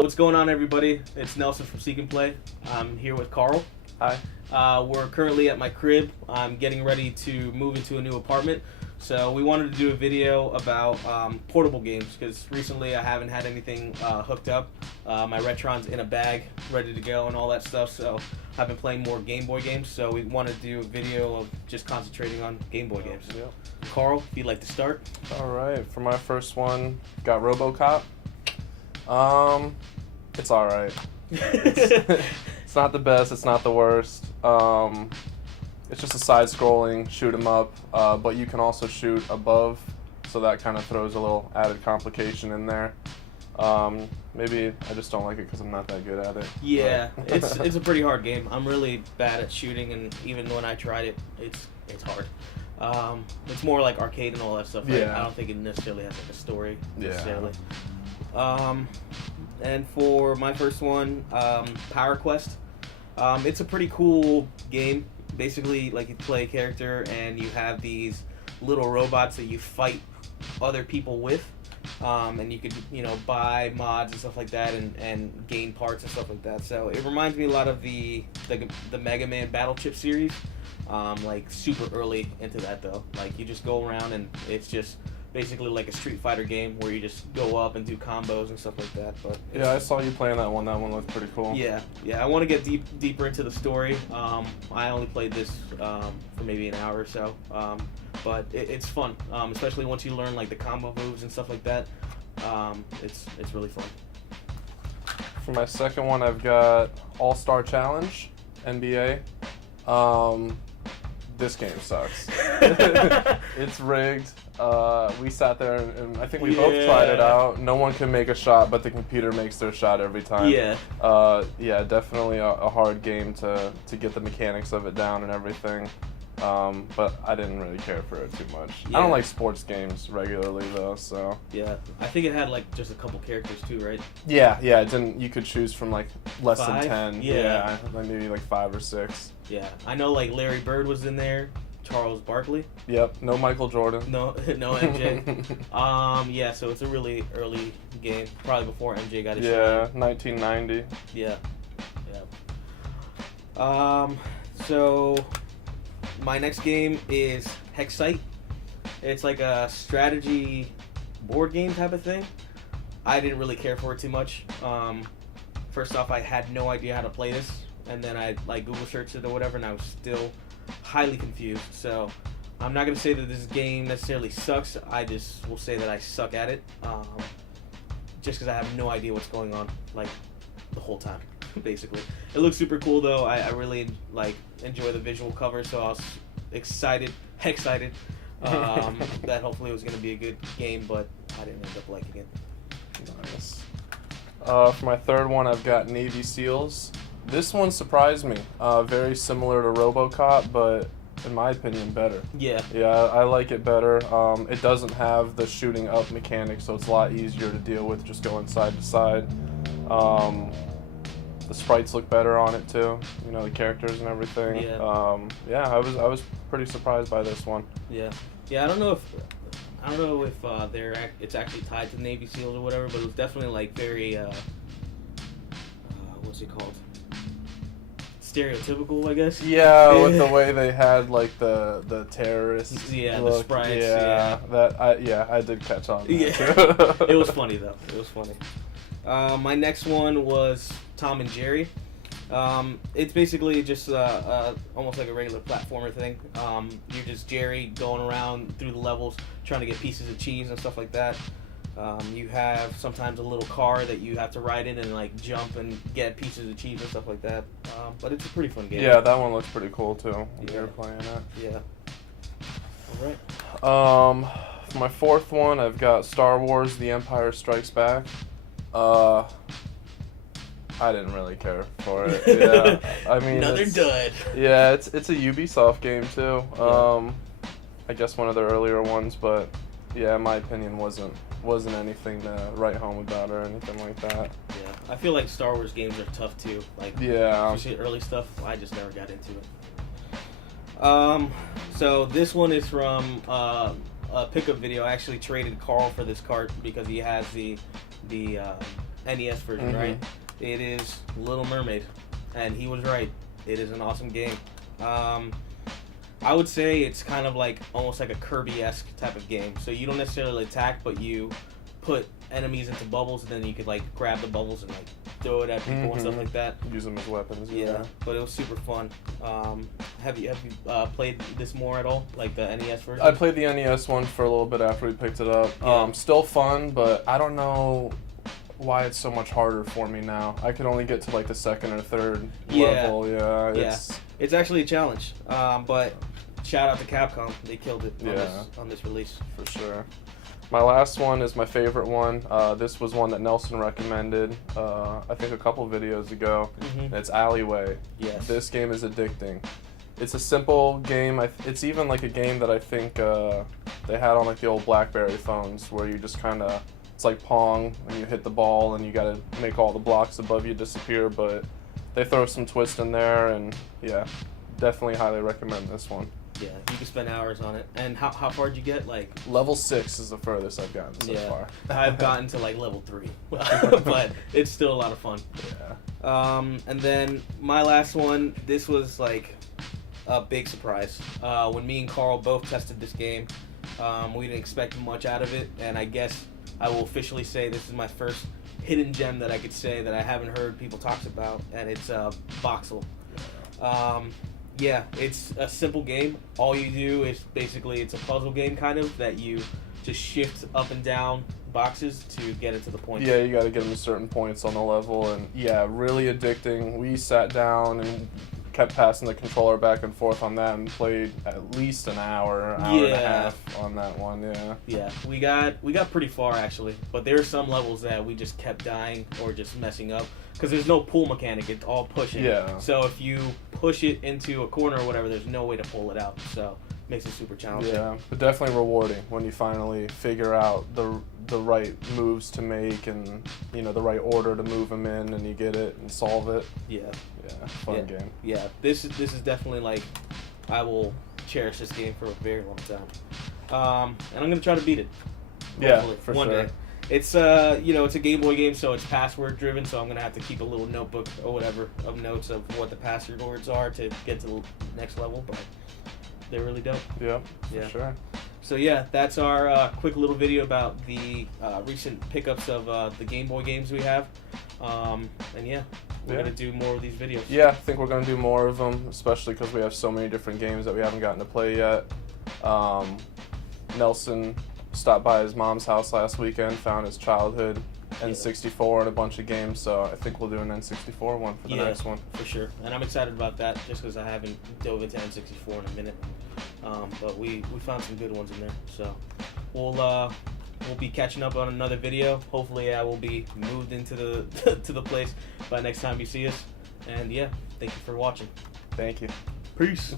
What's going on, everybody? It's Nelson from Seek and Play. I'm here with Carl. Hi. We're currently at my crib. I'm getting ready to move into a new apartment. So we wanted to do a video about portable games because recently I haven't had anything hooked up. My Retron's in a bag, ready to go and all that stuff. So I've been playing more Gameboy games. So we wanted to do a video of just concentrating on Gameboy games. Yep. Carl, if you'd like to start. All right. For my first one, got Robocop. It's all right. It's not the best. It's not the worst. It's just a side-scrolling shoot 'em up, but you can also shoot above, so that kind of throws a little added complication in there. Maybe I just don't like it because I'm not that good at it. Yeah, it's a pretty hard game. I'm really bad at shooting, and even when I tried it, it's hard. It's more like arcade and all that stuff. Right? Yeah. I don't think it necessarily has like a story necessarily. Yeah. And for my first one, Power Quest. It's a pretty cool game. Basically, like, you play a character and you have these little robots that you fight other people with. And you could, buy mods and stuff like that and gain parts and stuff like that. So it reminds me a lot of the Mega Man Battle Chip series. Like, super early into that, though. Like, you just go around and it's just basically like a Street Fighter game where you just go up and do combos and stuff like that. But Yeah, I saw you playing that one. That one looked pretty cool. Yeah. I want to get deeper into the story. I only played this for maybe an hour or so, but it's fun, especially once you learn like the combo moves and stuff like that. It's really fun. For my second one, I've got AllStar Challenge NBA. This game sucks. It's rigged. We sat there and I think we both tried it out. No one can make a shot, but the computer makes their shot every time. Yeah. Definitely a hard game to get the mechanics of it down and everything. But I didn't really care for it too much. Yeah. I don't like sports games regularly though, so. Yeah, I think it had like just a couple characters too, right? Yeah. It didn't. You could choose from like less 5? than 10. Yeah. Maybe like 5 or 6. Yeah, I know like Larry Bird was in there. Charles Barkley. Yep. No Michael Jordan. No MJ. Yeah, so it's a really early game, probably before MJ got his shot. 1990. Yeah. So my next game is Hex Site. It's like a strategy board game type of thing. I didn't really care for it too much. First off, I had no idea how to play this, and then I like Google searched it or whatever, and I was still highly confused. So I'm not gonna say that this game necessarily sucks. I just will say that I suck at it, just because I have no idea what's going on like the whole time. Basically, it looks super cool though. I really like enjoy the visual cover, so I was excited that hopefully it was gonna be a good game, but I didn't end up liking it. Nice. For my third one, I've got Navy SEALs. This one surprised me. Very similar to Robocop, but in my opinion, better. Yeah, I like it better. It doesn't have the shooting up mechanic, so it's a lot easier to deal with just going side to side. The sprites look better on it too. The characters and everything. Yeah. I was pretty surprised by this one. Yeah. I don't know if it's actually tied to Navy SEALs or whatever, but it was definitely like very what's it called? Stereotypical, I guess. Yeah, with the way they had like the terrorists. Yeah, look. the sprites. I did catch on. Yeah, it was funny though. It was funny. My next one was Tom and Jerry. It's basically just almost like a regular platformer thing. You're just Jerry going around through the levels trying to get pieces of cheese and stuff like that. You have sometimes a little car that you have to ride in and like jump and get pieces of cheese and stuff like that. But it's a pretty fun game. Yeah, that one looks pretty cool too when you're playing it. Yeah. All right. For my fourth one, I've got Star Wars: The Empire Strikes Back. I didn't really care for it. Yeah, I mean, another dud. Yeah, it's a Ubisoft game too. I guess one of their earlier ones, but yeah, in my opinion, wasn't anything to write home about or anything like that. Yeah, I feel like Star Wars games are tough too. Like, especially early stuff. I just never got into it. So this one is from a pickup video. I actually traded Carl for this cart because he has the NES version, right? It is Little Mermaid, and he was right. It is an awesome game. I would say it's kind of like almost like a Kirby-esque type of game. So you don't necessarily attack, but you put enemies into bubbles, and then you could like grab the bubbles and like throw it at people and stuff like that. Use them as weapons. Yeah, but it was super fun. Have you played this more at all, like the NES version? I played the NES one for a little bit after we picked it up. Yeah. Still fun, but I don't know why it's so much harder for me now. I could only get to like the second or third level. Yeah, it's actually a challenge. But shout out to Capcom, they killed it on this release for sure. My last one is my favorite one. This was one that Nelson recommended, I think a couple videos ago. It's Alleyway. Yes. This game is addicting. It's a simple game. It's even like a game that I think they had on like the old BlackBerry phones, where you just kind of, it's like Pong, and you hit the ball, and you got to make all the blocks above you disappear, but they throw some twist in there, and yeah, definitely highly recommend this one. Yeah, you can spend hours on it. And how far did you get? Like level 6 is the furthest I've gotten so far. I've gotten to like level 3, but it's still a lot of fun. Yeah. And then my last one. This was like a big surprise. When me and Carl both tested this game, we didn't expect much out of it, and I guess I will officially say this is my first hidden gem that I could say that I haven't heard people talk about, and it's Voxel. Yeah, it's a simple game. All you do is basically, it's a puzzle game kind of, that you just shift up and down boxes to get it to the point. Yeah, you got to get them to certain points on the level, and yeah, really addicting. We sat down and kept passing the controller back and forth on that and played at least an hour and a half on that one. Yeah, we got pretty far actually, but there are some levels that we just kept dying or just messing up because there's no pull mechanic. It's all pushing. Yeah. So if you push it into a corner or whatever, there's no way to pull it out. So it makes it super challenging. Yeah, but definitely rewarding when you finally figure out the right moves to make and the right order to move them in, and you get it and solve it. Yeah. Fun game. Yeah, this is definitely like, I will cherish this game for a very long time. And I'm gonna try to beat it. Yeah, for one sure. day. It's it's a Game Boy game, so it's password driven. So I'm gonna have to keep a little notebook or whatever of notes of what the password words are to get to the next level. But they're really dope. Yep. For sure. So yeah, that's our quick little video about the recent pickups of the Game Boy games we have. And yeah, we're gonna do more of these videos. Yeah, I think we're gonna do more of them, especially because we have so many different games that we haven't gotten to play yet. Nelson stopped by his mom's house last weekend, found his childhood N64 and a bunch of games, so I think we'll do an N64 one for the next one. For sure. And I'm excited about that just because I haven't dove into N64 in a minute. But we found some good ones in there. So we'll be catching up on another video. Hopefully I will be moved into the to the place by next time you see us. And yeah, thank you for watching. Thank you. Peace.